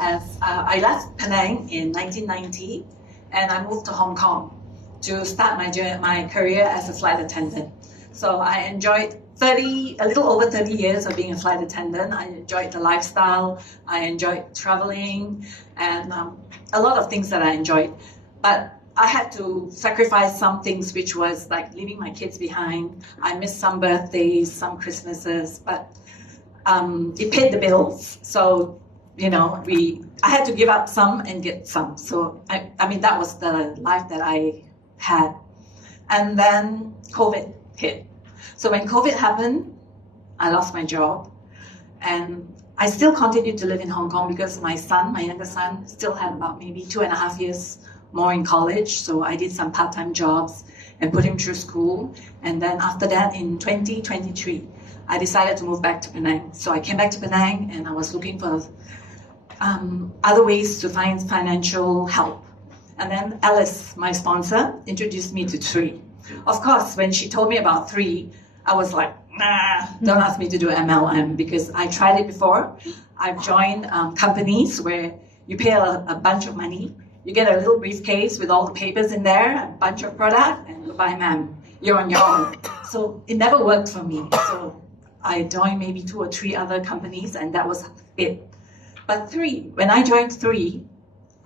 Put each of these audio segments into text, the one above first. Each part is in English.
As I left Penang in 1990, and I moved to Hong Kong to start my career as a flight attendant. So I enjoyed a little over 30 years of being a flight attendant. I enjoyed the lifestyle, I enjoyed traveling, and a lot of things that I enjoyed. But I had to sacrifice some things, which was like leaving my kids behind. I missed some birthdays, some Christmases, but it paid the bills. So I had to give up some and get some. So I mean, that was the life that I had. And then COVID hit. So when COVID happened, I lost my job. And I still continued to live in Hong Kong because my younger son, still had about maybe 2.5 years more in college. So I did some part-time jobs and put him through school. And then after that, in 2023, I decided to move back to Penang. So I came back to Penang and I was looking for other ways to find financial help. And then Alice, my sponsor, introduced me to Three. Of course, when she told me about Three, I was like, nah, don't ask me to do MLM, because I tried it before. I've joined companies where you pay a bunch of money, you get a little briefcase with all the papers in there, a bunch of product, and goodbye, ma'am, you're on your own. So it never worked for me. So I joined maybe 2 or 3 other companies, and that was it. But when I joined Three,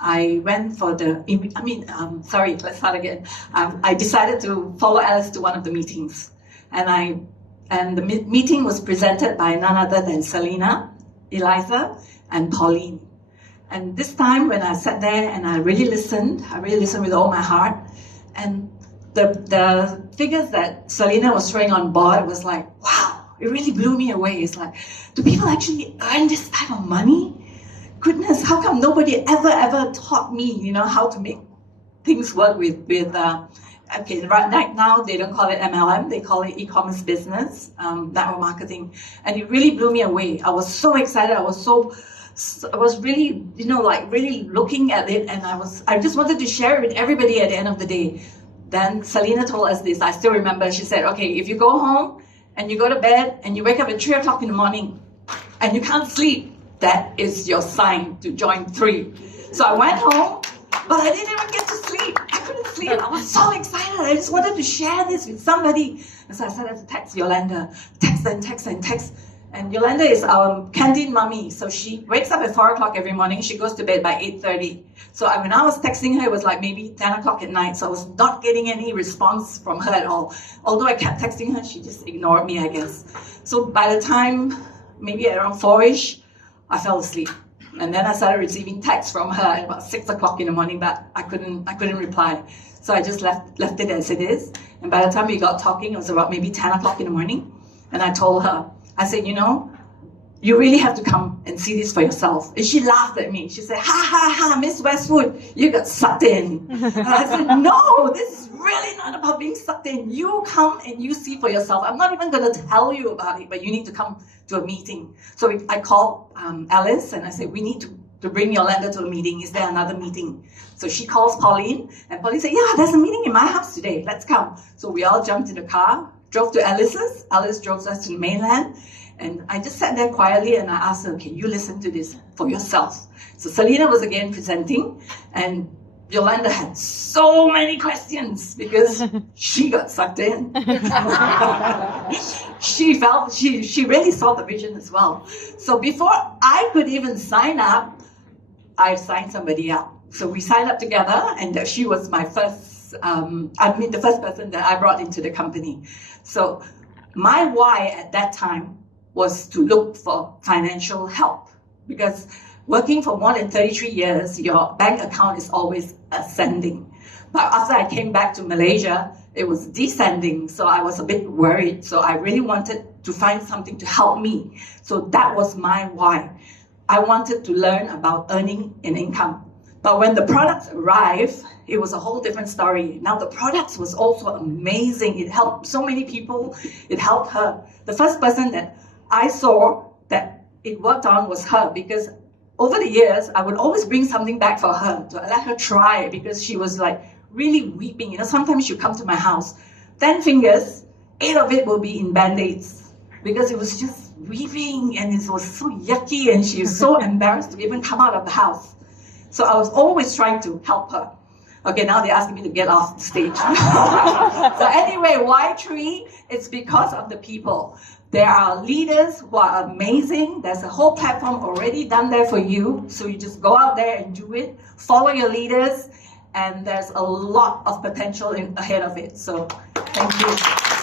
I went for let's start again. I decided to follow Alice to one of the meetings. And the meeting was presented by none other than Selena, Eliza, and Pauline. And this time when I sat there and I really listened with all my heart. And the figures that Selena was throwing on board was like, wow, it really blew me away. It's like, do people actually earn this type of money? Goodness, how come nobody ever taught me, how to make things work with right now they don't call it MLM, they call it e-commerce business, network marketing. And it really blew me away. I was so excited. I was really, really looking at it, and I just wanted to share it with everybody at the end of the day. Then Selena told us this, I still remember, she said, okay, if you go home and you go to bed and you wake up at 3 o'clock in the morning and you can't sleep, that is your sign to join Three. So I went home, but I didn't even get to sleep. I couldn't sleep. I was so excited. I just wanted to share this with somebody. And so I started to text Yolanda, text. And Yolanda is our canteen mummy. So she wakes up at 4 o'clock every morning. She goes to bed by 8:30. So when I was texting her, it was like maybe 10 o'clock at night. So I was not getting any response from her at all. Although I kept texting her, she just ignored me, I guess. So by the time, maybe around 4-ish, I fell asleep. And then I started receiving texts from her at about 6 o'clock in the morning, but I couldn't reply. So I just left it as it is. And by the time we got talking, it was about maybe 10 o'clock in the morning. And I told her, I said, you really have to come and see this for yourself. And she laughed at me. She said, ha, Miss Westwood, you got sucked in. And I said, no, this is really not about being sucked in. You come and you see for yourself. I'm not even going to tell you about it, but you need to come to a meeting. So I called Alice and I said, we need to bring Yolanda to a meeting. Is there another meeting? So she calls Pauline, and Pauline said, yeah, there's a meeting in my house today. Let's come. So we all jumped in the car, drove to Alice's. Alice drove us to the mainland. And I just sat there quietly and I asked her, can you listen to this for yourself? So Selena was again presenting, and Yolanda had so many questions because she got sucked in. She really saw the vision as well. So before I could even sign up, I signed somebody up. So we signed up together, and she was my the first person that I brought into the company. So my why at that time was to look for financial help, because working for more than 33 years, your bank account is always ascending. But after I came back to Malaysia, it was descending, so I was a bit worried. So I really wanted to find something to help me. So that was my why. I wanted to learn about earning an income. But when the products arrived, it was a whole different story. Now the products was also amazing. It helped so many people. It helped her. The first person that I saw that it worked on was her, because over the years, I would always bring something back for her to let her try, because she was like really weeping. Sometimes she'd come to my house, 10 fingers, 8 of it will be in Band-Aids, because it was just weeping, and it was so yucky, and she was so embarrassed to even come out of the house. So I was always trying to help her. Okay, now they're asking me to get off the stage. So anyway, why 3? It's because of the people. There are leaders who are amazing. There's a whole platform already done there for you. So you just go out there and do it. Follow your leaders. And there's a lot of potential ahead of it. So thank you.